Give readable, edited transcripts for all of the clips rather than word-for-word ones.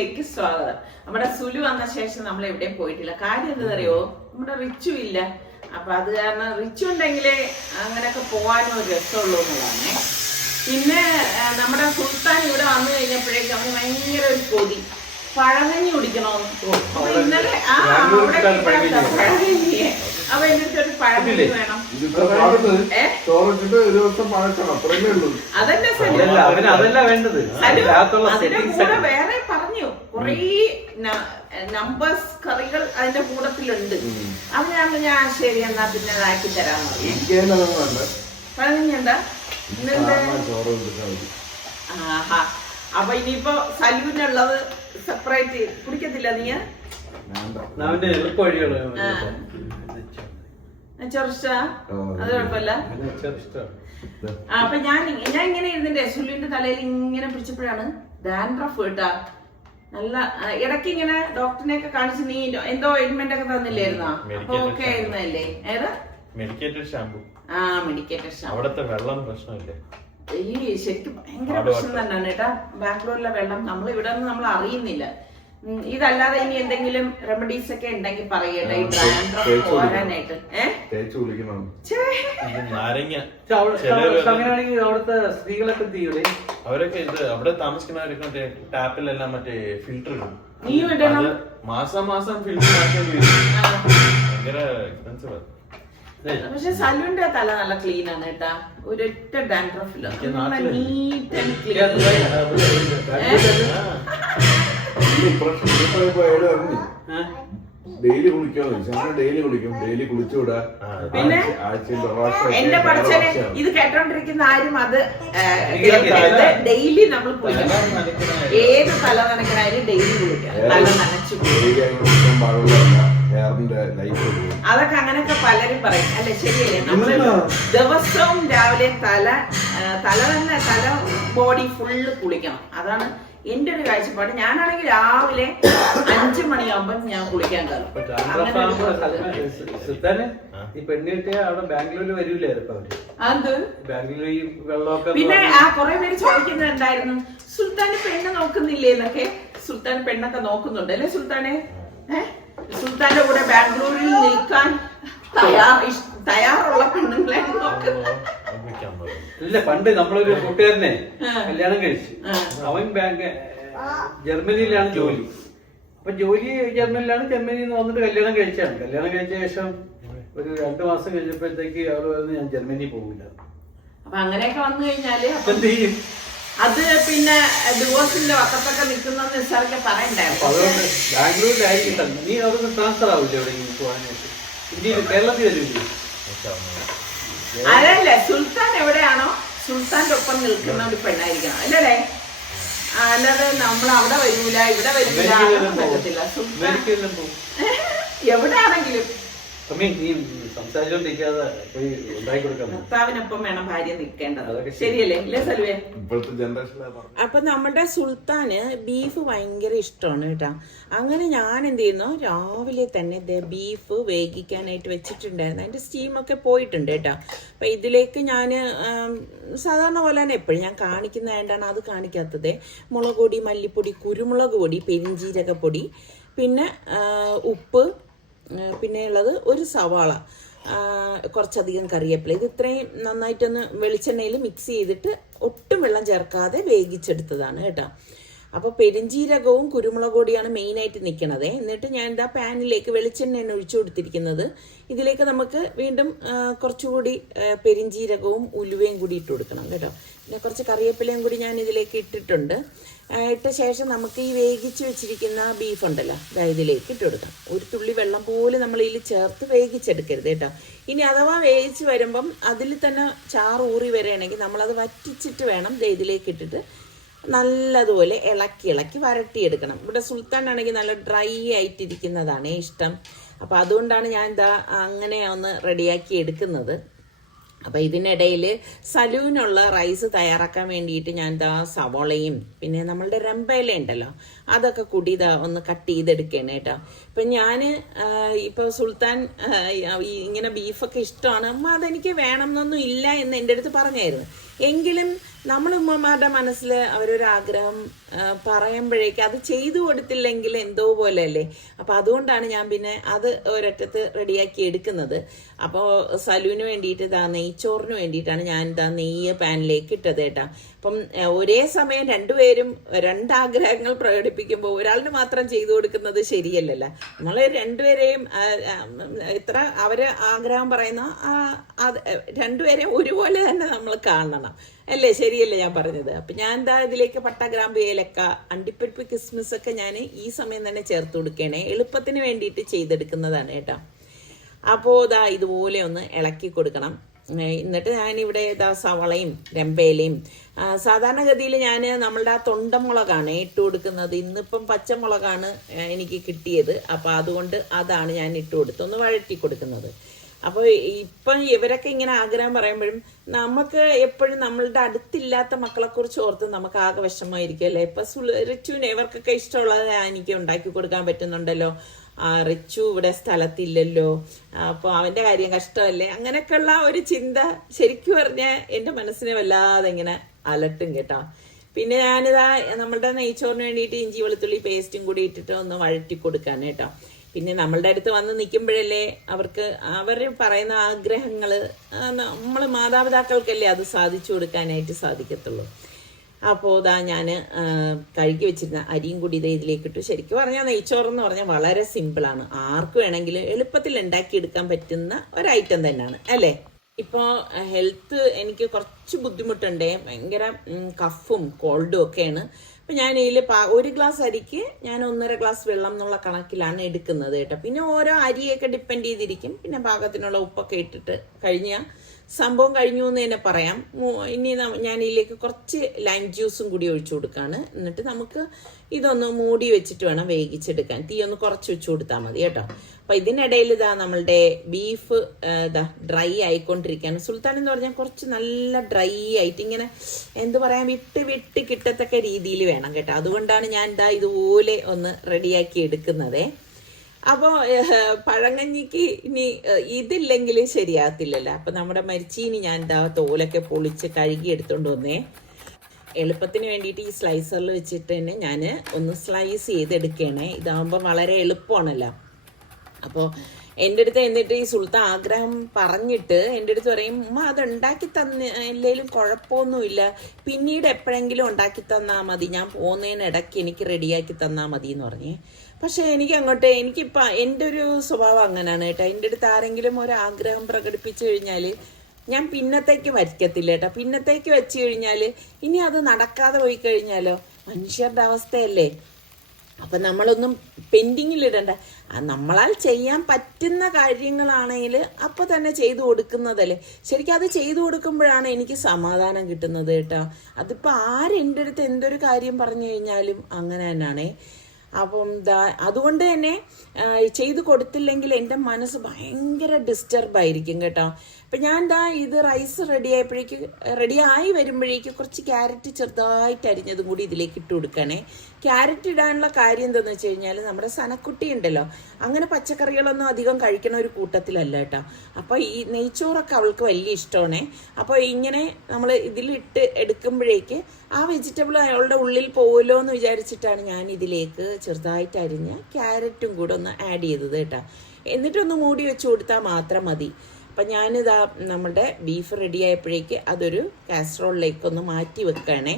വ്ളോഗിലേക്ക് സ്വാഗതം. നമ്മുടെ സുലു വന്ന ശേഷം നമ്മൾ എവിടെയും പോയിട്ടില്ല. കാര്യം എന്താണെന്നറിയോ, നമ്മുടെ റിച്ചു ഇല്ല. അപ്പൊ അത് കാരണം റിച്ചു ഉണ്ടെങ്കിലേ അങ്ങനെയൊക്കെ പോകാനും ഒരു രസമുള്ളൂ എന്നുള്ളതാണേ. പിന്നെ നമ്മുടെ സുൽത്താൻ ഇവിടെ വന്നു കഴിഞ്ഞപ്പോഴേക്കും അവന് ഭയങ്കര ഒരു കൊതി, പഴകഞ്ഞി കുടിക്കണോന്ന്. അപ്പൊ ഇന്നലെ അവിടെ പഴകഞ്ഞിയെ അപ്പൊ എന്നിട്ട് ഒരു പഴകഞ്ഞി വേണം. അതല്ല വേണ്ടത്. അതിന്റെ കൂടെ വേറെ പറഞ്ഞു കൊറേ നമ്പേഴ്സ് കറികൾ അതിന്റെ കൂട്ടത്തിലുണ്ട്. അവനാണ് ഞാൻ ശരി എന്നാ പിന്നെ അതാക്കി തരാന്ന് പറഞ്ഞു. പഴകഞ്ഞി എന്താ ആഹാ. അപ്പൊ ഇനിയിപ്പോ സലൂനുള്ളത് സെപ്പറേറ്റ് കുടിക്കത്തില്ല നീ? ചെറുഷ്ട അത് കുഴപ്പമില്ല. അപ്പൊ ഞാൻ ഇങ്ങനെ ഇരുന്നിട്ട് സുലുവിന്റെ തലയിൽ ഇങ്ങനെ പിടിച്ചപ്പോഴാണ് ഡാൻഡ്രഫ് കേട്ടാ. നല്ല ഇടയ്ക്ക് ഇങ്ങനെ ഡോക്ടറിനെയൊക്കെ കാണിച്ച് നീ എന്തോ ഓയിന്റ്മെന്റ് ഒക്കെ തന്നില്ലായിരുന്നോ? അപ്പൊ ഓക്കെ ആയിരുന്നല്ലേ? ഏതാ? Medicated shampoo. Medicated shampoo. അവിടുത്തെ വെള്ളം പ്രശ്നമില്ലേ? ഈ ശരിക്കും ഭയങ്കര പ്രശ്നം തന്നെയാണ് കേട്ടാ ബാംഗ്ലൂരിലെ വെള്ളം. നമ്മൾ ഇവിടെ നിന്ന് നമ്മൾ അറിയുന്നില്ല. ഇതല്ലാതെ ഇനി എന്തെങ്കിലും റെമഡീസ് ഒക്കെ ഉണ്ടെങ്കിൽ പറയട്ടെ ഈ ഡാൻഡ്രഫ് പോരാനായിട്ട്. അവിടുത്തെ സ്ത്രീകളൊക്കെ തീരെ അവരൊക്കെ ഇത് അവിടെ താമസിക്കുന്നവരൊക്കെ ടാപ്പിലെല്ലാം മറ്റേ ഫിൽറ്റർ ഇടും. മാസം ഫിൽറ്റർ മാറ്റേണ്ടി വരും. ഭയങ്കര എക്സ്പെൻസീവ്. പക്ഷെ സലുവിന്റെ തല നല്ല ക്ലീൻ ആണ് കേട്ടാ. ഒരൊറ്റ ഡാൻഡ്രഫില്ല, നീറ്റ് ആൻഡ് ക്ലീൻ. ഡെയിലി കുളിക്കാന്ന് ഡെയിലി കുളിക്കും, ഡെയിലി കുളിച്ചുവിടാ. പിന്നെ എന്റെ പഠിച്ചനെ ഇത് കേട്ടോണ്ടിരിക്കുന്ന ആരും അത് ഡെയിലി നമ്മൾ കുളിക്കണം. ഏത് തല നനയ്ക്കണായാലും ഡെയിലി കുളിക്കാം. തല നനച്ചു അതൊക്കെ അങ്ങനെയൊക്കെ പലരും പറയും. അല്ലെ ശരിയല്ലേ? നമ്മള് ദിവസവും രാവിലെ തല ബോഡി ഫുള്ള് കുളിക്കണം. അതാണ് എന്റെ ഒരു കാഴ്ചപ്പാട്. ഞാനാണെങ്കിൽ രാവിലെ 5 മണിയാകുമ്പോ ഞാൻ കുളിക്കാൻ കയറും. ഈ പെണ്ണിട്ട് അവിടെ ബാംഗ്ലൂരിൽ വരൂലായിരുന്നു അവര്. ബാംഗ്ലൂരിൽ ഈ വെള്ളമൊക്കെ. പിന്നെ കുറെ പേര് ചോദിക്കുന്നുണ്ടായിരുന്നു സുൽത്താന് പെണ്ണ് നോക്കുന്നില്ലേ എന്നൊക്കെ. സുൽത്താൻ പെണ്ണൊക്കെ നോക്കുന്നുണ്ട് അല്ലെ സുൽത്താനെ? സുൽത്താന്റെ കൂടെ ബാംഗ്ലൂരിൽ നിൽക്കാൻ തയ്യാറുള്ള പെണ്ണുങ്ങളെ ഇല്ല. പണ്ട് നമ്മളൊരു കൂട്ടുകാരനെ കല്യാണം കഴിച്ചു. അവൻ ജർമ്മനിയിലാണ് ജോലി. അപ്പൊ ജോലി ജർമ്മനിയിലാണ്. ജർമ്മനിയിൽ നിന്ന് വന്നിട്ട് കല്യാണം കഴിച്ചാണ്. കല്യാണം കഴിച്ച ശേഷം ഒരു 2 മാസം കഴിഞ്ഞപ്പോഴത്തേക്ക് അവള് പറഞ്ഞു ഞാൻ ജർമ്മനിയിൽ പോകില്ല. അപ്പൊ അങ്ങനെയൊക്കെ വന്നു കഴിഞ്ഞാല് എന്ത് ചെയ്യും? അത് പിന്നെ ഡിവോഴ്സിന്റെ വക്കത്തൊക്കെ നിൽക്കുന്ന നിസ്സാരൊക്കെ പറയണ്ടായിരുന്നു. അതുകൊണ്ട് ബാംഗ്ലൂരിലായിരിക്കും. നീ അവിടെ ട്രാൻസ്ഫർ ആവില്ല എവിടെയെങ്കിലും പോകാനായിട്ട്? ഇന്ത്യയിൽ കേരളത്തിൽ വരില്ലേ? അതല്ലേ സുൽത്താൻ എവിടെയാണോ സുൽത്താന്റെ ഒപ്പം നിൽക്കുന്ന ഒരു പെണ്ണായിരിക്കണം അല്ലേ? അല്ലാതെ നമ്മൾ അവിടെ വരൂല ഇവിടെ വരൂല പറ്റത്തില്ല. സുൽത്താൻ എവിടെയാണെങ്കിലും ഭർത്താവിനൊപ്പം വേണം ഭാര്യ നിൽക്കേണ്ടത്. ശരിയല്ലേ? ഇല്ലേ സലുവേ? അപ്പൊ നമ്മുടെ സുൽത്താന് ബീഫ് ഭയങ്കര ഇഷ്ടമാണ് കേട്ടാ. അങ്ങനെ ഞാൻ എന്ത് ചെയ്യുന്നു, രാവിലെ തന്നെ ബീഫ് വേവിക്കാനായിട്ട് വെച്ചിട്ടുണ്ടായിരുന്നു. അതിന്റെ സ്റ്റീമൊക്കെ പോയിട്ടുണ്ട് കേട്ടോ. അപ്പൊ ഇതിലേക്ക് ഞാൻ സാധാരണ പോലെ തന്നെ എപ്പോഴും ഞാൻ കാണിക്കുന്നതായിട്ടാണ് അത് കാണിക്കാത്തത്. മുളക് പൊടി, മല്ലിപ്പൊടി, കുരുമുളക് പൊടി, പെരിഞ്ജീരകപ്പൊടി, പിന്നെ ഉപ്പ്, പിന്നെ ഉള്ളത് ഒരു സവാള, കുറച്ചധികം കറിവേപ്പില. ഇത് ഇത്രയും നന്നായിട്ടൊന്ന് വെളിച്ചെണ്ണയിൽ മിക്സ് ചെയ്തിട്ട് ഒട്ടും വെള്ളം ചേർക്കാതെ വേവിച്ചെടുത്തതാണ് കേട്ടോ. അപ്പോൾ പെരിഞ്ജീരകവും കുരുമുളക് പൊടിയാണ് മെയിനായിട്ട് നിൽക്കണത്. എന്നിട്ട് ഞാൻ എന്താ പാനിലേക്ക് വെളിച്ചെണ്ണയാണ് ഒഴിച്ചു കൊടുത്തിരിക്കുന്നത്. ഇതിലേക്ക് നമുക്ക് വീണ്ടും കുറച്ചുകൂടി പെരിഞ്ജീരകവും ഉലുവയും കൂടി ഇട്ട് കൊടുക്കണം കേട്ടോ. പിന്നെ കുറച്ച് കറിവേപ്പിലയും കൂടി ഞാൻ ഇതിലേക്ക് ഇട്ടിട്ടുണ്ട്. ഇട്ട ശേഷം നമുക്ക് ഈ വേവിച്ച് വെച്ചിരിക്കുന്ന ബീഫ് ഉണ്ടല്ലോ, ഇതിലേക്ക് ഇട്ട് കൊടുക്കാം. ഒരു തുള്ളി വെള്ളം പോലും നമ്മൾ ഇതിൽ ചേർത്ത് വേവിച്ചെടുക്കരുത് കേട്ടോ. ഇനി അഥവാ വേവിച്ച് വരുമ്പം അതിൽ തന്നെ ചാറ് ഊറി വരികയാണെങ്കിൽ നമ്മളത് വറ്റിച്ചിട്ട് വേണം ഇതിലേക്ക് ഇട്ടിട്ട് നല്ലതുപോലെ ഇളക്കി വരട്ടിയെടുക്കണം. ഇവിടെ സുൽത്താൻ ആണെങ്കിൽ നല്ല ഡ്രൈ ആയിട്ടിരിക്കുന്നതാണ് ഇഷ്ടം. അപ്പം അതുകൊണ്ടാണ് ഞാൻ അങ്ങനെ ഒന്ന് റെഡിയാക്കി എടുക്കുന്നത്. അപ്പം ഇതിനിടയിൽ സലൂനുള്ള റൈസ് തയ്യാറാക്കാൻ വേണ്ടിയിട്ട് ഞാൻ സവോളയും പിന്നെ നമ്മളുടെ രമ്പയില ഉണ്ടല്ലോ അതൊക്കെ കൂടി ഇതാ ഒന്ന് കട്ട് ചെയ്തെടുക്കണം കേട്ടോ. ഇപ്പം ഞാൻ ഇപ്പോൾ സുൽത്താൻ ഇങ്ങനെ ബീഫൊക്കെ ഇഷ്ടമാണ് അമ്മ അതെനിക്ക് വേണം എന്നൊന്നും ഇല്ല എന്ന് എൻ്റെ അടുത്ത് പറഞ്ഞായിരുന്നു. എങ്കിലും നമ്മൾ ഉമ്മമാരുടെ മനസ്സിൽ അവരൊരാഗ്രഹം പറയുമ്പോഴേക്ക് അത് ചെയ്തു കൊടുത്തില്ലെങ്കിൽ എന്തോ പോലെ അല്ലേ. അപ്പം അതുകൊണ്ടാണ് ഞാൻ പിന്നെ അത് ഒരറ്റത്ത് റെഡിയാക്കി എടുക്കുന്നത്. അപ്പോൾ സലുവിന് വേണ്ടിയിട്ട് നെയ്ച്ചോറിന് വേണ്ടിയിട്ടാണ് ഞാൻ നെയ്യ് പാനിലേക്ക് ഇട്ടത് കേട്ടോ. അപ്പം ഒരേ സമയം രണ്ടുപേരും രണ്ടാഗ്രഹങ്ങൾ പ്രകടിപ്പിക്കുമ്പോൾ ഒരാളിന് മാത്രം ചെയ്തു കൊടുക്കുന്നത് ശരിയല്ലല്ലോ. നമ്മൾ രണ്ടുപേരെയും എത്ര അവര് ആഗ്രഹം പറയുന്ന രണ്ടുപേരെയും ഒരുപോലെ തന്നെ നമ്മൾ കാണണം അല്ലേ, ശരിയല്ലേ ഞാൻ പറഞ്ഞത്. അപ്പം ഞാൻ ഇതിലേക്ക് പട്ട, ഗ്രാമ്പ്, ഏലക്ക, അണ്ടിപ്പരിപ്പ്, കിസ്മിസ് ഒക്കെ ഞാൻ ഈ സമയം തന്നെ ചേർത്ത് കൊടുക്കണേ. എളുപ്പത്തിന് വേണ്ടിയിട്ട് ചെയ്തെടുക്കുന്നതാണ് കേട്ടോ. അപ്പോൾ ഇതുപോലെ ഒന്ന് ഇളക്കി കൊടുക്കണം. എന്നിട്ട് ഞാനിവിടെ സവളയും രമ്പയിലയും സാധാരണഗതിയിൽ ഞാൻ നമ്മളുടെ തൊണ്ടമുളകാണ് ഇട്ട് കൊടുക്കുന്നത്. ഇന്നിപ്പം പച്ചമുളകാണ് എനിക്ക് കിട്ടിയത്. അപ്പോൾ അതുകൊണ്ട് അതാണ് ഞാൻ ഇട്ട് കൊടുത്ത് ഒന്ന് വഴറ്റി കൊടുക്കുന്നത്. അപ്പോൾ ഇപ്പം ഇവരൊക്കെ ഇങ്ങനെ ആഗ്രഹം പറയുമ്പോഴും നമുക്ക് എപ്പോഴും നമ്മളുടെ അടുത്തില്ലാത്ത മക്കളെക്കുറിച്ച് ഓർത്ത് നമുക്ക് ആകെ വിഷമമായിരിക്കും അല്ലേ. ഇപ്പം റിച്ചുവിന് ഇവർക്കൊക്കെ ഇഷ്ടമുള്ളത് എനിക്ക് ഉണ്ടാക്കി കൊടുക്കാൻ പറ്റുന്നുണ്ടല്ലോ, റിച്ചു ഇവിടെ സ്ഥലത്തില്ലല്ലോ, അപ്പോൾ അവൻ്റെ കാര്യം കഷ്ടമല്ലേ, അങ്ങനെയൊക്കെയുള്ള ഒരു ചിന്ത ശരിക്കും പറഞ്ഞാൽ എൻ്റെ മനസ്സിനെ വല്ലാതെ ഇങ്ങനെ അലട്ടും കേട്ടോ. പിന്നെ ഞാനിതാ നമ്മളുടെ നെയ്ച്ചോറിന് വേണ്ടിയിട്ട് ഇഞ്ചി വെളുത്തുള്ളി പേസ്റ്റും കൂടി ഇട്ടിട്ട് ഒന്ന് വഴറ്റി കൊടുക്കാൻ കേട്ടോ. പിന്നെ നമ്മളുടെ അടുത്ത് വന്ന് നിൽക്കുമ്പോഴല്ലേ അവർ പറയുന്ന ആഗ്രഹങ്ങൾ നമ്മൾ മാതാപിതാക്കൾക്കല്ലേ അത് സാധിച്ചു കൊടുക്കാനായിട്ട് സാധിക്കത്തുള്ളൂ. അപ്പോൾ ഞാൻ കഴുകി വെച്ചിരുന്ന അരിയും കൂടി ഇതിലേക്ക് ഇട്ടു. ശരിക്കും പറഞ്ഞാൽ നെയ്ച്ചോറെന്ന് പറഞ്ഞാൽ വളരെ സിമ്പിളാണ്, ആർക്ക് വേണമെങ്കിലും എളുപ്പത്തിൽ ഉണ്ടാക്കിയെടുക്കാൻ പറ്റുന്ന ഒരു ഐറ്റം തന്നെയാണ് അല്ലേ. ഇപ്പോൾ ഹെൽത്ത് എനിക്ക് കുറച്ച് ബുദ്ധിമുട്ടുണ്ട്, ഭയങ്കര കഫും കോൾഡും ഒക്കെയാണ്. അപ്പം ഞാൻ ഇതിൽ ഒരു ഗ്ലാസ് അരിക്ക് ഞാൻ 1.5 ഗ്ലാസ് വെള്ളം എന്നുള്ള കണക്കിലാണ് എടുക്കുന്നത് കേട്ടോ. പിന്നെ ഓരോ അരിയൊക്കെ ഡിപ്പെൻഡ് ചെയ്തിരിക്കും. പിന്നെ പാകത്തിനുള്ള ഉപ്പൊക്കെ ഇട്ടിട്ട് കഴിഞ്ഞാൽ സംഭവം കഴിഞ്ഞു എന്ന് തന്നെ പറയാം. ഇനി ഞാൻ ഇതിലേക്ക് കുറച്ച് ലൈം ജ്യൂസും കൂടി ഒഴിച്ചു കൊടുക്കുകയാണ്. എന്നിട്ട് നമുക്ക് ഇതൊന്ന് മൂടി വെച്ചിട്ട് വേണം വേവിച്ചെടുക്കാൻ. തീ ഒന്ന് കുറച്ച് വെച്ച് കൊടുത്താൽ മതി കേട്ടോ. അപ്പം ഇതിനിടയിൽ നമ്മളുടെ ബീഫ് ഡ്രൈ ആയിക്കൊണ്ടിരിക്കുകയാണ്. സുൽത്താൻ എന്ന് പറഞ്ഞാൽ കുറച്ച് നല്ല ഡ്രൈ ആയിട്ട് ഇങ്ങനെ എന്ത് പറയാൻ വിട്ട് കിട്ടത്തക്ക രീതിയിൽ വേണം കേട്ടോ. അതുകൊണ്ടാണ് ഞാൻ ഇതുപോലെ ഒന്ന് റെഡിയാക്കി എടുക്കുന്നത്. അപ്പോൾ പഴങ്കഞ്ഞിക്ക് ഇനി ഇതില്ലെങ്കിൽ ശരിയാകത്തില്ലല്ലോ. അപ്പം നമ്മുടെ മരിച്ചീനി ഞാൻ തോലൊക്കെ പൊളിച്ച് കഴുകി എടുത്തോണ്ട് വന്നേ. എളുപ്പത്തിന് വേണ്ടിയിട്ട് ഈ സ്ലൈസറിൽ വെച്ചിട്ട് തന്നെ ഞാൻ ഒന്ന് സ്ലൈസ് ചെയ്തെടുക്കണേ. ഇതാകുമ്പോൾ വളരെ എളുപ്പമാണല്ലോ. അപ്പോൾ എൻ്റെ അടുത്ത് എന്നിട്ട് ഈ സുൽത്താൻ ആഗ്രഹം പറഞ്ഞിട്ട് എൻ്റെ അടുത്ത് പറയും, ഉമ്മ അത് ഉണ്ടാക്കി തന്നില്ലെങ്കിലും കുഴപ്പമൊന്നുമില്ല, പിന്നീട് എപ്പോഴെങ്കിലും ഉണ്ടാക്കി തന്നാൽ മതി, ഞാൻ പോകുന്നതിനിടയ്ക്ക് എനിക്ക് റെഡിയാക്കി തന്നാൽ മതി എന്ന് പറഞ്ഞേ. പക്ഷേ എനിക്കിപ്പോൾ എൻ്റെ ഒരു സ്വഭാവം അങ്ങനെയാണ് കേട്ടോ. എൻ്റെ അടുത്ത് ആരെങ്കിലും ഒരാഗ്രഹം പ്രകടിപ്പിച്ചു കഴിഞ്ഞാൽ ഞാൻ പിന്നത്തേക്ക് വരയ്ക്കത്തില്ല കേട്ടോ. പിന്നത്തേക്ക് വെച്ച് കഴിഞ്ഞാൽ ഇനി അത് നടക്കാതെ പോയി കഴിഞ്ഞാലോ മനുഷ്യരുടെ അവസ്ഥയല്ലേ. അപ്പം നമ്മളൊന്നും പെൻഡിങ്ങിലിടണ്ട. നമ്മളാൽ ചെയ്യാൻ പറ്റുന്ന കാര്യങ്ങളാണെങ്കിൽ അപ്പോൾ തന്നെ ചെയ്തു കൊടുക്കുന്നതല്ലേ. ശരിക്കും അത് ചെയ്തു കൊടുക്കുമ്പോഴാണ് എനിക്ക് സമാധാനം കിട്ടുന്നത് കേട്ടോ. അതിപ്പോൾ ആരെൻ്റെ അടുത്ത് എന്തൊരു കാര്യം പറഞ്ഞു കഴിഞ്ഞാലും അങ്ങനെ തന്നെയാണേ. അപ്പം അതുകൊണ്ട് തന്നെ ചെയ്തു കൊടുത്തില്ലെങ്കിൽ എൻ്റെ മനസ്സ് ഭയങ്കര ഡിസ്റ്റർബായിരിക്കും കേട്ടോ. അപ്പം ഞാൻ ഇത് റൈസ് റെഡിയായി വരുമ്പോഴേക്ക് കുറച്ച് ക്യാരറ്റ് ചെറുതായിട്ട് അരിഞ്ഞതും കൂടി ഇതിലേക്ക് ഇട്ട് കൊടുക്കണേ. ക്യാരറ്റ് ഇടാനുള്ള കാര്യം എന്താണെന്ന് വെച്ച് കഴിഞ്ഞാൽ നമ്മുടെ സനക്കുട്ടി ഉണ്ടല്ലോ, അങ്ങനെ പച്ചക്കറികളൊന്നും അധികം കഴിക്കണ ഒരു കൂട്ടത്തിലല്ല കേട്ടോ. അപ്പോൾ ഈ നെയ്ച്ചോറൊക്കെ അവൾക്ക് വലിയ ഇഷ്ടമാണേ. അപ്പോൾ ഇങ്ങനെ നമ്മൾ ഇതിലിട്ട് എടുക്കുമ്പോഴേക്ക് ആ വെജിറ്റബിൾ അവളുടെ ഉള്ളിൽ പോകുമല്ലോ എന്ന് വിചാരിച്ചിട്ടാണ് ഞാൻ ഇതിലേക്ക് ചെറുതായിട്ട് അരിഞ്ഞ ക്യാരറ്റും കൂടെ ഒന്ന് ആഡ് ചെയ്തത് കേട്ടോ. എന്നിട്ടൊന്ന് മൂടി വെച്ച് കൊടുത്താൽ മാത്രം മതി. അപ്പം ഞാനിതാ നമ്മുടെ ബീഫ് റെഡി ആയപ്പോഴേക്ക് അതൊരു കാസറോളിലേക്കൊന്ന് മാറ്റി വെക്കുകയാണേ.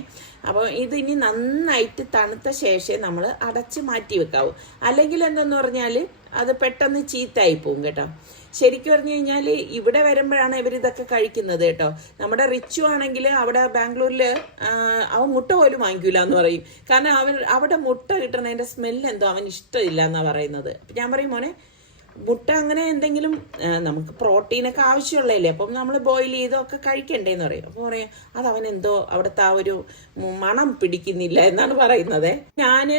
അപ്പോൾ ഇതിനി നന്നായിട്ട് തണുത്ത ശേഷമേ നമ്മൾ അടച്ച് മാറ്റി വെക്കാവൂ. അല്ലെങ്കിൽ എന്തെന്ന് പറഞ്ഞാൽ അത് പെട്ടെന്ന് ചീത്തായി പോകും കേട്ടോ. ശരിക്കും പറഞ്ഞു കഴിഞ്ഞാൽ ഇവിടെ വരുമ്പോഴാണ് ഇവരിതൊക്കെ കഴിക്കുന്നത് കേട്ടോ. നമ്മുടെ റിച്ചു ആണെങ്കിൽ അവിടെ ബാംഗ്ലൂരിൽ അവൻ മുട്ട പോലും വാങ്ങിക്കൂല എന്ന് പറയും. കാരണം അവിടെ മുട്ട കിട്ടണതിൻ്റെ സ്മെല്ല് എന്തോ അവൻ ഇഷ്ടമില്ല എന്നാണ് പറയുന്നത്. അപ്പം ഞാൻ പറയും, മോനെ മുട്ട അങ്ങനെ എന്തെങ്കിലും നമുക്ക് പ്രോട്ടീനൊക്കെ ആവശ്യമുള്ളതല്ലേ, അപ്പം നമ്മൾ ബോയിൽ ചെയ്തൊക്കെ കഴിക്കണ്ടേന്ന് പറയും. അപ്പോൾ പറയാം അതവൻ എന്തോ അവിടുത്തെ ആ ഒരു മണം പിടിക്കുന്നില്ല എന്നാണ് പറയുന്നത്. ഞാൻ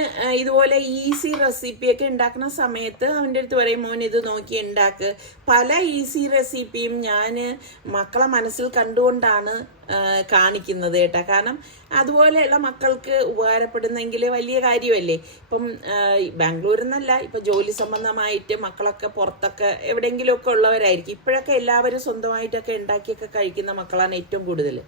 ഇതുപോലെ ഈസി റെസിപ്പിയൊക്കെ ഉണ്ടാക്കുന്ന സമയത്ത് അവൻ്റെ അടുത്ത് പറയും, മോൻ ഇത് നോക്കി ഉണ്ടാക്ക്. പല ഈസി റെസിപ്പിയും ഞാൻ മക്കളെ മനസ്സിൽ കണ്ടുകൊണ്ടാണ് കാണിക്കുന്നത് കേട്ടോ. കാരണം അതുപോലെയുള്ള മക്കൾക്ക് ഉപകാരപ്പെടുന്നെങ്കിൽ വലിയ കാര്യമല്ലേ. ഇപ്പം ബാംഗ്ലൂരിൽ നിന്നല്ല, ഇപ്പം ജോലി സംബന്ധമായിട്ട് മക്കളൊക്കെ പുറത്തൊക്കെ എവിടെയെങ്കിലുമൊക്കെ ഉള്ളവരായിരിക്കും. ഇപ്പോഴൊക്കെ എല്ലാവരും സ്വന്തമായിട്ടൊക്കെ ഉണ്ടാക്കിയൊക്കെ കഴിക്കുന്ന മക്കളാണ് ഏറ്റവും കൂടുതൽ.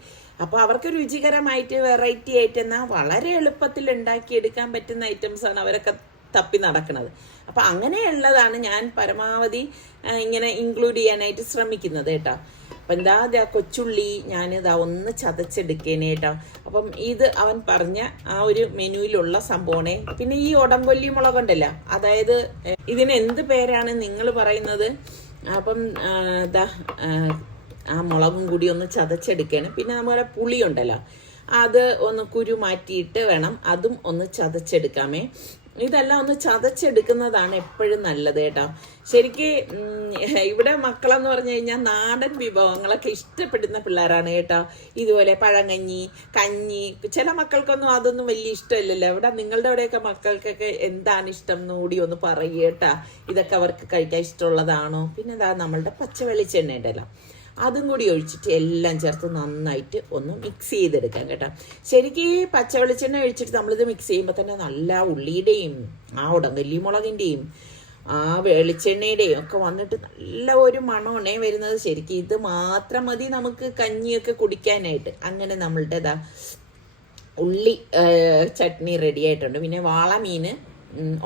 അപ്പോൾ അവർക്ക് രുചികരമായിട്ട് വെറൈറ്റി ആയിട്ട് എന്നാൽ വളരെ എളുപ്പത്തിൽ ഉണ്ടാക്കിയെടുക്കാൻ പറ്റുന്ന ഐറ്റംസാണ് അവരൊക്കെ തപ്പി നടക്കുന്നത്. അപ്പം അങ്ങനെയുള്ളതാണ് ഞാൻ പരമാവധി ഇങ്ങനെ ഇൻക്ലൂഡ് ചെയ്യാനായിട്ട് ശ്രമിക്കുന്നത് കേട്ടോ. അപ്പം എന്താ കൊച്ചുള്ളി ഞാനിതാ ഒന്ന് ചതച്ചെടുക്കേനെ കേട്ടോ. അപ്പം ഇത് അവൻ പറഞ്ഞ ആ ഒരു മെനുവിലുള്ള സംഭവമാണ്. പിന്നെ ഈ ഉടംകൊല്ലി മുളകുണ്ടല്ലോ, അതായത് ഇതിന് എന്ത് പേരാണ് നിങ്ങൾ പറയുന്നത്? അപ്പം ആ മുളകും കൂടി ഒന്ന് ചതച്ചെടുക്കണം. പിന്നെ നമ്മുടെ പുളി ഉണ്ടല്ലോ, അത് ഒന്ന് കുരു മാറ്റിയിട്ട് വേണം അതും ഒന്ന് ചതച്ചെടുക്കാമേ. ഇതെല്ലാം ഒന്ന് ചതച്ചെടുക്കുന്നതാണ് എപ്പോഴും നല്ലത് കേട്ടോ. ശരിക്ക് ഇവിടെ മക്കളെന്ന് പറഞ്ഞു കഴിഞ്ഞാൽ നാടൻ വിഭവങ്ങളൊക്കെ ഇഷ്ടപ്പെടുന്ന പിള്ളേരാണ് കേട്ടോ. ഇതുപോലെ പഴങ്കഞ്ഞി, കഞ്ഞി, ചില മക്കൾക്കൊന്നും അതൊന്നും വലിയ ഇഷ്ടമില്ലല്ലോ. ഇവിടെ നിങ്ങളുടെ അവിടെയൊക്കെ മക്കൾക്കൊക്കെ എന്താണ് ഇഷ്ടം എന്ന് കൂടി ഒന്ന് പറയുക കേട്ടോ. ഇതൊക്കെ അവർക്ക് കഴിക്കാൻ ഇഷ്ടമുള്ളതാണോ? പിന്നെ എന്താ നമ്മളുടെ പച്ച വെളിച്ചെണ്ണ ഉണ്ടല്ലോ, അതും കൂടി ഒഴിച്ചിട്ട് എല്ലാം ചേർത്ത് നന്നായിട്ട് ഒന്ന് മിക്സ് ചെയ്തെടുക്കാം കേട്ടോ. ശരിക്കും ഈ പച്ച വെളിച്ചെണ്ണ ഒഴിച്ചിട്ട് നമ്മളിത് മിക്സ് ചെയ്യുമ്പോൾ തന്നെ നല്ല ഉള്ളിയുടെയും ആ ഉടങ്കല്ലി മുളകിൻ്റെയും ആ വെളിച്ചെണ്ണയുടെയും ഒക്കെ വന്നിട്ട് നല്ല ഒരു മണമാണേ വരുന്നത്. ശരിക്കും ഇത് മാത്രം മതി നമുക്ക് കഞ്ഞിയൊക്കെ കുടിക്കാനായിട്ട്. അങ്ങനെ നമ്മളുടെ ഉള്ളി ചട്നി റെഡി ആയിട്ടുണ്ട്. പിന്നെ വാളമീൻ,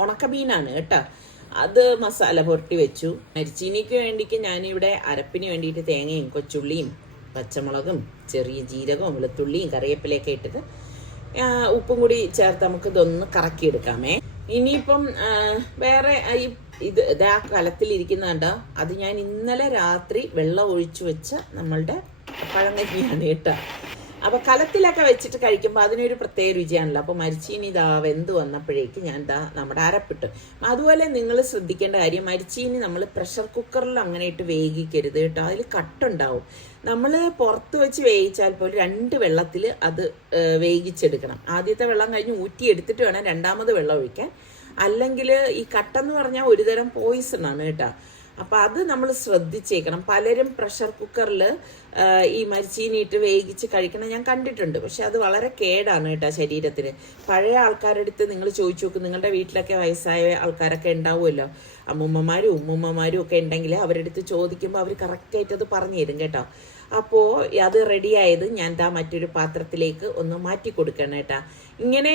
ഉണക്കമീനാണ് കേട്ടോ, അത് മസാല പുരട്ടി വെച്ചു. മരിച്ചീനിക്ക് വേണ്ടിക്ക് ഞാനിവിടെ അരപ്പിന് വേണ്ടിയിട്ട് തേങ്ങയും കൊച്ചുള്ളിയും പച്ചമുളകും ചെറിയ ജീരകവും വെളുത്തുള്ളിയും കറിവേപ്പിലയൊക്കെ ഇട്ടിട്ട് ഉപ്പും കൂടി ചേർത്ത് നമുക്ക് ഇതൊന്ന് കറക്കിയെടുക്കാമേ. ഇനിയിപ്പം വേറെ ഇതാ കലത്തിലിരിക്കുന്നുണ്ടോ, അത് ഞാൻ ഇന്നലെ രാത്രി വെള്ളം ഒഴിച്ചു വെച്ച നമ്മളുടെ പഴങ്കഞ്ഞിയാണ് കേട്ടോ. അപ്പോൾ കലത്തിലൊക്കെ വെച്ചിട്ട് കഴിക്കുമ്പോൾ അതിനൊരു പ്രത്യേക രുചിയാണല്ലോ. അപ്പോൾ മരിച്ചീനി ഇതാ വെന്ത് വന്നപ്പോഴേക്ക് ഞാൻ നമ്മുടെ അരപ്പിട്ടു. അതുപോലെ നിങ്ങൾ ശ്രദ്ധിക്കേണ്ട കാര്യം, മരിച്ചീനി നമ്മൾ പ്രഷർ കുക്കറിൽ അങ്ങനെ ഇട്ട് വേവിക്കരുത് കേട്ടോ. അതിൽ കട്ടുണ്ടാവും. നമ്മൾ പുറത്ത് വെച്ച് വേവിച്ചാൽ പോലും 2 വെള്ളത്തിൽ അത് വേവിച്ചെടുക്കണം. ആദ്യത്തെ വെള്ളം കഴിഞ്ഞ് ഊറ്റിയെടുത്തിട്ട് വേണം രണ്ടാമത് വെള്ളം ഒഴിക്കാൻ. അല്ലെങ്കിൽ ഈ കട്ടെന്ന് പറഞ്ഞാൽ ഒരുതരം പോയിസണാണ് കേട്ടോ. അപ്പം അത് നമ്മൾ ശ്രദ്ധിച്ചേക്കണം. പലരും പ്രഷർ കുക്കറിൽ ഈ മരിച്ചീനിയിട്ട് വേവിച്ച് കഴിക്കണം ഞാൻ കണ്ടിട്ടുണ്ട്. പക്ഷെ അത് വളരെ കേടാണ് കേട്ടോ ശരീരത്തിന്. പഴയ ആൾക്കാരുടെ അടുത്ത് നിങ്ങൾ ചോദിച്ചു നോക്കും. നിങ്ങളുടെ വീട്ടിലൊക്കെ വയസ്സായ ആൾക്കാരൊക്കെ ഉണ്ടാവുമല്ലോ, അമ്മൂമ്മമാരും ഉമ്മുമ്മമാരും ഒക്കെ ഉണ്ടെങ്കിൽ അവരുടെ അടുത്ത് ചോദിക്കുമ്പോൾ അവർ കറക്റ്റായിട്ട് അത് പറഞ്ഞു തരും കേട്ടോ. അപ്പോൾ അത് റെഡിയായത് ഞാൻ മറ്റൊരു പാത്രത്തിലേക്ക് ഒന്ന് മാറ്റി കൊടുക്കണം കേട്ടോ. ഇങ്ങനെ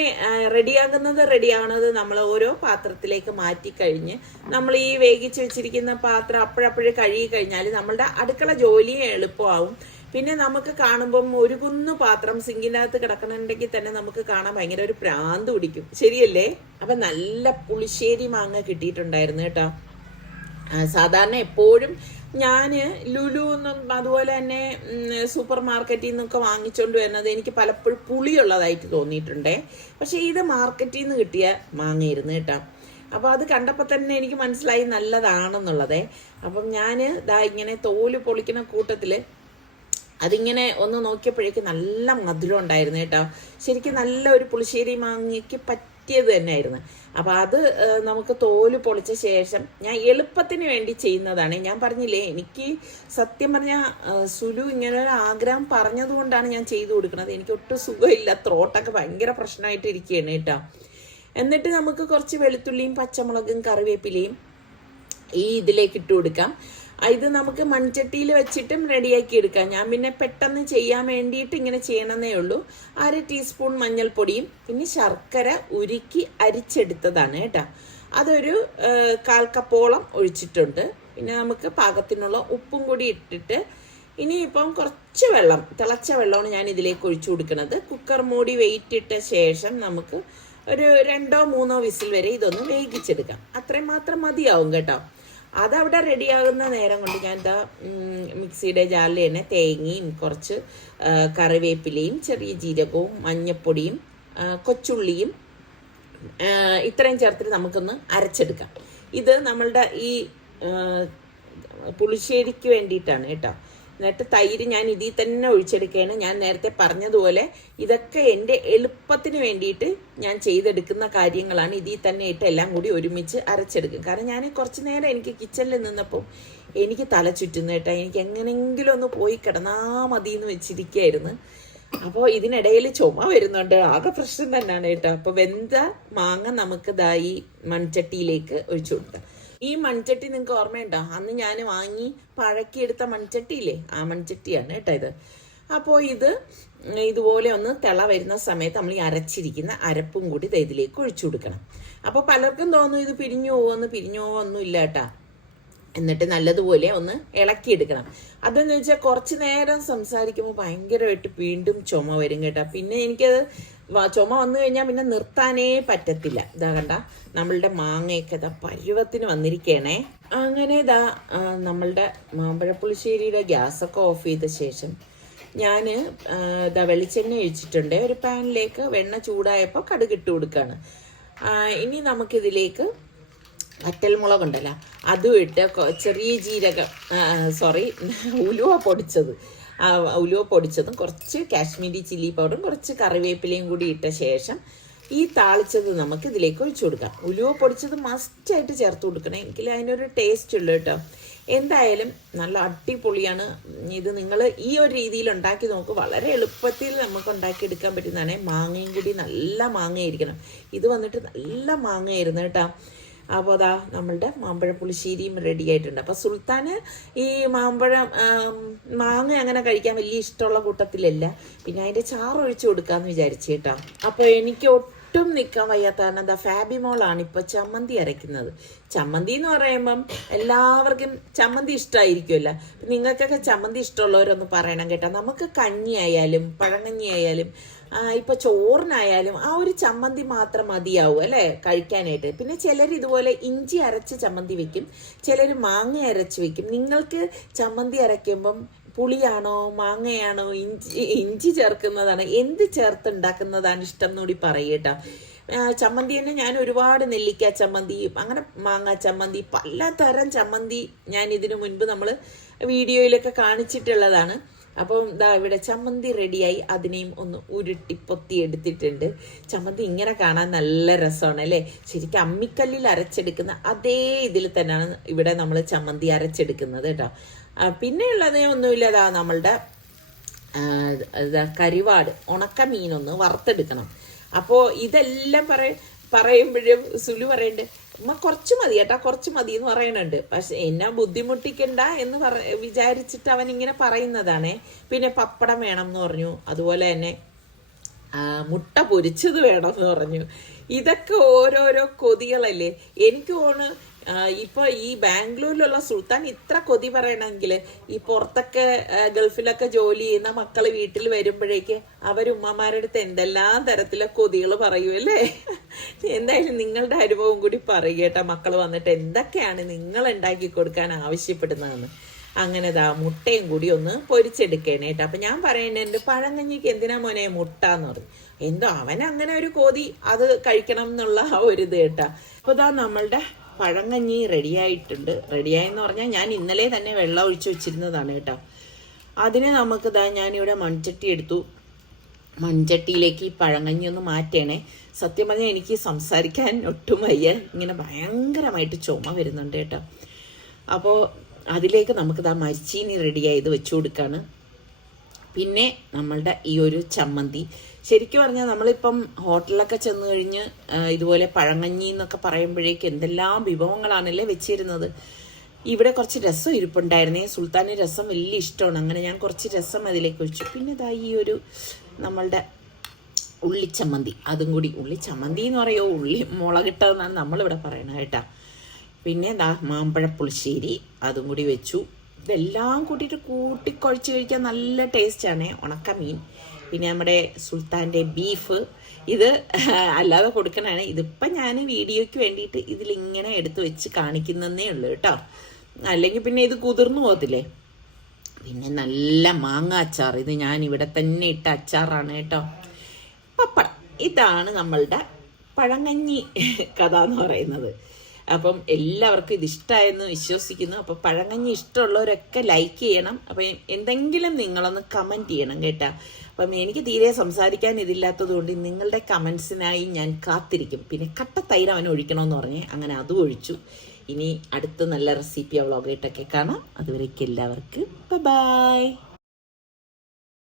റെഡിയാകുന്നത് നമ്മൾ ഓരോ പാത്രത്തിലേക്ക് മാറ്റിക്കഴിഞ്ഞ് നമ്മൾ ഈ വേവിച്ച് വെച്ചിരിക്കുന്ന പാത്രം അപ്പോഴപ്പോഴേ കഴുകി കഴിഞ്ഞാൽ നമ്മളുടെ അടുക്കള ജോലി എളുപ്പമാവും. പിന്നെ നമുക്ക് കാണുമ്പം ഒരു കുന്നു പാത്രം സിങ്കിനകത്ത് കിടക്കണമെങ്കിൽ തന്നെ നമുക്ക് കാണാൻ ഭയങ്കര ഒരു പ്രാന്ത് പിടിക്കും. ശരിയല്ലേ? അപ്പം നല്ല പുളിശ്ശേരി മാങ്ങ കിട്ടിയിട്ടുണ്ടായിരുന്നു കേട്ടോ. സാധാരണ എപ്പോഴും ഞാൻ ലുലു എന്നും അതുപോലെ തന്നെ സൂപ്പർ മാർക്കറ്റിൽ നിന്നൊക്കെ വാങ്ങിച്ചുകൊണ്ട് വരുന്നത് എനിക്ക് പലപ്പോഴും പുളിയുള്ളതായിട്ട് തോന്നിയിട്ടുണ്ടേ. പക്ഷേ ഇത് മാർക്കറ്റിൽ നിന്ന് കിട്ടിയ മാങ്ങയായിരുന്നു കേട്ടോ. അപ്പോൾ അത് കണ്ടപ്പോൾ തന്നെ എനിക്ക് മനസ്സിലായി നല്ലതാണെന്നുള്ളതേ. അപ്പം ഞാൻ ഇങ്ങനെ തോല് പൊളിക്കുന്ന കൂട്ടത്തിൽ അതിങ്ങനെ ഒന്ന് നോക്കിയപ്പോഴേക്ക് നല്ല മധുരം ഉണ്ടായിരുന്നു കേട്ടോ. ശരിക്കും നല്ല ഒരു പുളിശ്ശേരി മാങ്ങയ്ക്ക് പറ്റിയത് തന്നെയായിരുന്നു. അപ്പോൾ അത് നമുക്ക് തോല് പൊളിച്ച ശേഷം ഞാൻ എളുപ്പത്തിന് വേണ്ടി ചെയ്യുന്നതാണ്. ഞാൻ പറഞ്ഞില്ലേ, എനിക്ക് സത്യം പറഞ്ഞാൽ സുലു ഇങ്ങനെ ഒരു ആഗ്രഹം പറഞ്ഞതുകൊണ്ടാണ് ഞാൻ ചെയ്തു കൊടുക്കുന്നത്. എനിക്ക് ഒട്ടും സുഖമില്ല, ത്രോട്ടൊക്കെ ഭയങ്കര പ്രശ്നമായിട്ട് ഇരിക്കുകയാണ് കേട്ടോ. എന്നിട്ട് നമുക്ക് കുറച്ച് വെളുത്തുള്ളിയും പച്ചമുളകും കറിവേപ്പിലയും ഈ ഇതിലേക്ക് ഇട്ട് കൊടുക്കാം. ഇത് നമുക്ക് മൺചട്ടിയിൽ വെച്ചിട്ടും റെഡിയാക്കി എടുക്കാം. ഞാൻ പിന്നെ പെട്ടെന്ന് ചെയ്യാൻ വേണ്ടിയിട്ട് ഇങ്ങനെ ചെയ്യണമെന്നേ ഉള്ളൂ. 1/2 ടീസ്പൂൺ മഞ്ഞൾപ്പൊടിയും പിന്നെ ശർക്കര ഉരുക്കി അരിച്ചെടുത്തതാണ് കേട്ടോ. അതൊരു 1/4 കപ്പോളം ഒഴിച്ചിട്ടുണ്ട്. പിന്നെ നമുക്ക് പാകത്തിനുള്ള ഉപ്പും കൂടി ഇട്ടിട്ട് ഇനിയിപ്പം കുറച്ച് വെള്ളം, തിളച്ച വെള്ളമാണ് ഞാൻ ഇതിലേക്ക് ഒഴിച്ചു കൊടുക്കുന്നത്. കുക്കർ മൂടി വെയിറ്റ് ഇട്ട ശേഷം നമുക്ക് ഒരു 2-3 വിസിൽ വരെ ഇതൊന്ന് വേവിച്ചെടുക്കാം. അത്രയും മാത്രം മതിയാവും കേട്ടോ. അതവിടെ റെഡിയാകുന്ന നേരം കൊണ്ട് ഞാൻ മിക്സിയുടെ ജാറിൽ തന്നെ തേങ്ങയും കുറച്ച് കറിവേപ്പിലയും ചെറിയ ജീരകവും മഞ്ഞപ്പൊടിയും കൊച്ചുള്ളിയും ഇത്രയും ചേർത്തിട്ട് നമുക്കൊന്ന് അരച്ചെടുക്കാം. ഇത് നമ്മളുടെ ഈ പുളിശ്ശേരിക്ക് വേണ്ടിയിട്ടാണ് കേട്ടോ. എന്നിട്ട് തൈര് ഞാൻ ഇതിൽ തന്നെ ഒഴിച്ചെടുക്കുകയാണ്. ഞാൻ നേരത്തെ പറഞ്ഞതുപോലെ ഇതൊക്കെ എൻ്റെ എളുപ്പത്തിന് വേണ്ടിയിട്ട് ഞാൻ ചെയ്തെടുക്കുന്ന കാര്യങ്ങളാണ്. ഇതിൽ തന്നെ ഇട്ട് എല്ലാം കൂടി ഒരുമിച്ച് അരച്ചെടുക്കും. കാരണം ഞാൻ കുറച്ച് നേരം എനിക്ക് കിച്ചണിൽ നിന്നപ്പോൾ എനിക്ക് തല ചുറ്റുന്നു കേട്ടോ. എനിക്ക് എങ്ങനെയെങ്കിലും ഒന്ന് പോയി കിടന്നാ മതി എന്ന് വെച്ചിരിക്കുകയായിരുന്നു. അപ്പോൾ ഇതിനിടയിൽ ചുമ വരുന്നുണ്ട്, ആകെ പ്രശ്നം തന്നെയാണ് കേട്ടോ. അപ്പോൾ വെന്ത മാങ്ങ നമുക്ക് ഈ മൺചട്ടിയിലേക്ക് ഒഴിച്ചു കൊടുക്കാം. ഈ മൺചട്ടി നിങ്ങൾക്ക് ഓർമ്മയുണ്ടോ? അന്ന് ഞാൻ വാങ്ങി പഴക്കിയെടുത്ത മൺചട്ടിയില്ലേ, ആ മൺചട്ടിയാണ് കേട്ടോ ഇത്. അപ്പോൾ ഇതുപോലെ ഒന്ന് തിള വരുന്ന സമയത്ത് നമ്മൾ ഈ അരച്ചിരിക്കുന്ന അരപ്പും കൂടി ഇതിലേക്ക് ഒഴിച്ചു കൊടുക്കണം. അപ്പോൾ പലർക്കും തോന്നും ഇത് പിരിഞ്ഞു പോവൊന്നും ഇല്ല കേട്ടോ. എന്നിട്ട് നല്ലതുപോലെ ഒന്ന് ഇളക്കിയെടുക്കണം. അതെന്ന് വെച്ചാൽ കുറച്ച് നേരം സംസാരിക്കുമ്പോൾ ഭയങ്കരമായിട്ട് വീണ്ടും ചുമ വരും കേട്ടോ. പിന്നെ എനിക്കത് ചുമ വന്നു കഴിഞ്ഞാൽ പിന്നെ നിർത്താനേ പറ്റത്തില്ല. ഇതാ കണ്ട നമ്മളുടെ മാങ്ങയൊക്കെ പരുവത്തിന് വന്നിരിക്കണേ. അങ്ങനെ നമ്മളുടെ മാമ്പഴപ്പുളിശ്ശേരിയുടെ ഗ്യാസൊക്കെ ഓഫ് ചെയ്ത ശേഷം ഞാൻ വെളിച്ചെണ്ണ ഒഴിച്ചിട്ടുണ്ട്. ഒരു പാനിലേക്ക് വെണ്ണ ചൂടായപ്പോൾ കടുകിട്ട് കൊടുക്കുകയാണ്. ഇനി നമുക്കിതിലേക്ക് വറ്റൽമുളകുണ്ടല്ലോ അതും ഇട്ട് ചെറിയ ജീരകം ഉലുവ പൊടിച്ചതും കുറച്ച് കാശ്മീരി ചില്ലി പൗഡറും കുറച്ച് കറിവേപ്പിലയും കൂടി ഇട്ട ശേഷം ഈ താളിച്ചത് നമുക്ക് ഇതിലേക്ക് ഒഴിച്ചു കൊടുക്കാം. ഉലുവ പൊടിച്ചത് മസ്റ്റായിട്ട് ചേർത്ത് കൊടുക്കണം, എങ്കിൽ അതിനൊരു ടേസ്റ്റ് ഉള്ളു കേട്ടോ. എന്തായാലും നല്ല അടിപൊളിയാണ് ഇത്. നിങ്ങൾ ഈ ഒരു രീതിയിൽ ഉണ്ടാക്കി നോക്കും, വളരെ എളുപ്പത്തിൽ നമുക്ക് ഉണ്ടാക്കിയെടുക്കാൻ പറ്റുന്നതാണ്. മാങ്ങയും കൂടി നല്ല മാങ്ങയായിരിക്കണം. ഇത് വന്നിട്ട് നല്ല മാങ്ങയായിരുന്നു കേട്ടോ. അപ്പോൾ നമ്മളുടെ മാമ്പഴ പുളിശ്ശേരിയും റെഡി ആയിട്ടുണ്ട്. അപ്പോൾ സുൽത്താന് ഈ മാങ്ങ അങ്ങനെ കഴിക്കാൻ വലിയ ഇഷ്ടമുള്ള കൂട്ടത്തിലല്ല. പിന്നെ അതിൻ്റെ ചാറ് ഒഴിച്ചു കൊടുക്കാമെന്ന് വിചാരിച്ചു കേട്ടോ. അപ്പോൾ എനിക്ക് ഒട്ടും നിൽക്കാൻ വയ്യാത്ത കാരണം ഫാബിമോളാണ് ഇപ്പോൾ ചമ്മന്തി അരയ്ക്കുന്നത്. ചമ്മന്തി എന്ന് പറയുമ്പം എല്ലാവർക്കും ചമ്മന്തി ഇഷ്ടമായിരിക്കുമല്ലോ. നിങ്ങൾക്കൊക്കെ ചമ്മന്തി ഇഷ്ടമുള്ളവരൊന്ന് പറയണം കേട്ടോ. നമുക്ക് കഞ്ഞി ആയാലും പഴങ്കഞ്ഞി ആയാലും ഇപ്പോൾ ചോറിനായാലും ആ ഒരു ചമ്മന്തി മാത്രം മതിയാവും അല്ലേ കഴിക്കാനായിട്ട്. പിന്നെ ചിലർ ഇതുപോലെ ഇഞ്ചി അരച്ച് ചമ്മന്തി വെക്കും, ചിലർ മാങ്ങ അരച്ച് വെക്കും. നിങ്ങൾക്ക് ചമ്മന്തി അരയ്ക്കുമ്പം പുളിയാണോ മാങ്ങയാണോ ഇഞ്ചി ചേർക്കുന്നതാണ് എന്ത് ചേർത്ത് ഉണ്ടാക്കുന്നതാണ് ഇഷ്ടം എന്നുകൂടി പറയട്ടോ. ചമ്മന്തി തന്നെ ഞാൻ ഒരുപാട് നെല്ലിക്ക ചമ്മന്തി, അങ്ങനെ മാങ്ങ ചമ്മന്തി, പലതരം ചമ്മന്തി ഞാൻ ഇതിനു മുൻപ് നമ്മൾ വീഡിയോയിലൊക്കെ കാണിച്ചിട്ടുള്ളതാണ്. അപ്പം ഇവിടെ ചമ്മന്തി റെഡിയായി. അതിനെയും ഒന്ന് ഉരുട്ടി പൊത്തി എടുത്തിട്ടുണ്ട്. ചമ്മന്തി ഇങ്ങനെ കാണാൻ നല്ല രസമാണ് അല്ലേ. ശരിക്കും അമ്മിക്കല്ലിൽ അരച്ചെടുക്കുന്ന അതേ ഇതിൽ തന്നെയാണ് ഇവിടെ നമ്മൾ ചമ്മന്തി അരച്ചെടുക്കുന്നത് കേട്ടോ. പിന്നെയുള്ളത് ഒന്നുമില്ല, നമ്മളുടെ കരിവാട് ഉണക്കമീനൊന്ന് വറുത്തെടുക്കണം. അപ്പോൾ ഇതെല്ലാം പറയുമ്പോഴും സുലു പറയണ്ട് കുറച്ച് മതി കേട്ടോ, കുറച്ച് മതി എന്ന് പറയുന്നുണ്ട്. പക്ഷെ എന്നെ ബുദ്ധിമുട്ടിക്കണ്ട എന്ന് വിചാരിച്ചിട്ട് അവൻ ഇങ്ങനെ പറയുന്നതാണേ. പിന്നെ പപ്പടം വേണം എന്ന് പറഞ്ഞു, അതുപോലെ തന്നെ മുട്ട പൊരിച്ചത് വേണം എന്ന് പറഞ്ഞു. ഇതൊക്കെ ഓരോരോ കൊതികളല്ലേ. എനിക്ക് തോന്നുന്നു ഇപ്പോൾ ഈ ബാംഗ്ലൂരിലുള്ള സുൽത്താൻ ഇത്ര കൊതി പറയണമെങ്കിൽ ഈ പുറത്തൊക്കെ ഗൾഫിലൊക്കെ ജോലി ചെയ്യുന്ന മക്കൾ വീട്ടിൽ വരുമ്പോഴേക്ക് അവരുമ്മമാരുടെ അടുത്ത് എന്തെല്ലാം തരത്തിലെ കൊതികൾ പറയുമല്ലേ. എന്തായാലും നിങ്ങളുടെ അനുഭവം കൂടി പറയുക കേട്ടോ. മക്കൾ വന്നിട്ട് എന്തൊക്കെയാണ് നിങ്ങൾ ഉണ്ടാക്കി കൊടുക്കാൻ ആവശ്യപ്പെടുന്നതെന്ന്. അങ്ങനെ മുട്ടയും കൂടി ഒന്ന് പൊരിച്ചെടുക്കണേ കേട്ടോ. അപ്പം ഞാൻ പറയുന്നത് എൻ്റെ പഴങ്കഞ്ഞിക്ക് എന്തിനാ മോനെ മുട്ട എന്ന് പറഞ്ഞു. എന്തോ അവനങ്ങനെ ഒരു കൊതി, അത് കഴിക്കണം എന്നുള്ള ആ ഒരു ഇത് കേട്ടോ. അപ്പോൾ നമ്മളുടെ പഴങ്കഞ്ഞി റെഡിയായിട്ടുണ്ട്. റെഡിയായെന്ന് പറഞ്ഞാൽ ഞാൻ ഇന്നലെ തന്നെ വെള്ളം ഒഴിച്ച് വെച്ചിരുന്നതാണ് കേട്ടോ. അതിന് നമുക്ക് ഞാനിവിടെ മൺചട്ടി എടുത്തു. മൺചട്ടിയിലേക്ക് ഈ പഴങ്കഞ്ഞി ഒന്ന് മാറ്റണേ. സത്യം പറഞ്ഞാൽ എനിക്ക് സംസാരിക്കാൻ ഒട്ടും വയ്യ, ഇങ്ങനെ ഭയങ്കരമായിട്ട് ചുമ വരുന്നുണ്ട് കേട്ടോ. അപ്പോൾ അതിലേക്ക് നമുക്ക് മരിച്ചീനി റെഡിയായത് വെച്ച് കൊടുക്കുകയാണ്. പിന്നെ നമ്മളുടെ ഈ ഒരു ചമ്മന്തി, ശരിക്കും പറഞ്ഞാൽ നമ്മളിപ്പം ഹോട്ടലിലൊക്കെ ചെന്ന് കഴിഞ്ഞ് ഇതുപോലെ പഴങ്കഞ്ഞി എന്നൊക്കെ പറയുമ്പോഴേക്ക് എന്തെല്ലാം വിഭവങ്ങളാണല്ലേ വെച്ചിരുന്നത്. ഇവിടെ കുറച്ച് രസം ഇരിപ്പുണ്ടായിരുന്നേ. സുൽത്താന് രസം വലിയ ഇഷ്ടമാണ്. അങ്ങനെ ഞാൻ കുറച്ച് രസം അതിലേക്ക് ഒഴിച്ചു. പിന്നെ ഈ ഒരു നമ്മളുടെ ഉള്ളിച്ചമ്മന്തി, അതും കൂടി. ഉള്ളിച്ചമ്മന്തി എന്ന് പറയുമോ, ഉള്ളി മുളകിട്ടതെന്നാണ് നമ്മളിവിടെ പറയണത് കേട്ടോ. പിന്നെ മാമ്പഴ പുളിശ്ശേരി അതും കൂടി വെച്ചു. ഇതെല്ലാം കൂട്ടിയിട്ട് കൂട്ടിക്കുഴച്ച് കഴിക്കാൻ നല്ല ടേസ്റ്റാണ്. ഉണക്കമീൻ, പിന്നെ നമ്മുടെ സുൽത്താൻ്റെ ബീഫ്. ഇത് അല്ലാതെ കൊടുക്കണതാണ്. ഇതിപ്പം ഞാൻ വീഡിയോയ്ക്ക് വേണ്ടിയിട്ട് ഇതിലിങ്ങനെ എടുത്ത് വെച്ച് കാണിക്കുന്നതേ ഉള്ളൂ കേട്ടോ. അല്ലെങ്കിൽ പിന്നെ ഇത് കുതിർന്നു പോകത്തില്ലേ. പിന്നെ നല്ല മാങ്ങ അച്ചാർ, ഇത് ഞാൻ ഇവിടെ തന്നെ ഇട്ട അച്ചാറാണ് കേട്ടോ. പപ്പടം. ഇതാണ് നമ്മളുടെ പഴങ്കഞ്ഞി കഥ എന്ന് പറയുന്നത്. അപ്പം എല്ലാവർക്കും ഇത് ഇഷ്ടമായെന്ന് വിശ്വസിക്കുന്നു. അപ്പോൾ പഴങ്കഞ്ഞി ഇഷ്ടമുള്ളവരൊക്കെ ലൈക്ക് ചെയ്യണം. അപ്പം എന്തെങ്കിലും നിങ്ങളൊന്ന് കമൻറ്റ് ചെയ്യണം കേട്ടോ. അപ്പം എനിക്ക് തീരെ സംസാരിക്കാൻ ഇതില്ലാത്തത് കൊണ്ട് നിങ്ങളുടെ കമൻസിനായി ഞാൻ കാത്തിരിക്കും. പിന്നെ കട്ട തൈര് അവൻ ഒഴിക്കണമെന്ന് പറഞ്ഞ് അങ്ങനെ അതും ഒഴിച്ചു. ഇനി അടുത്ത നല്ല റെസിപ്പി വ്ളോഗായിട്ടൊക്കെ കാണാം. അതുവരേക്കും എല്ലാവർക്കും ബൈ.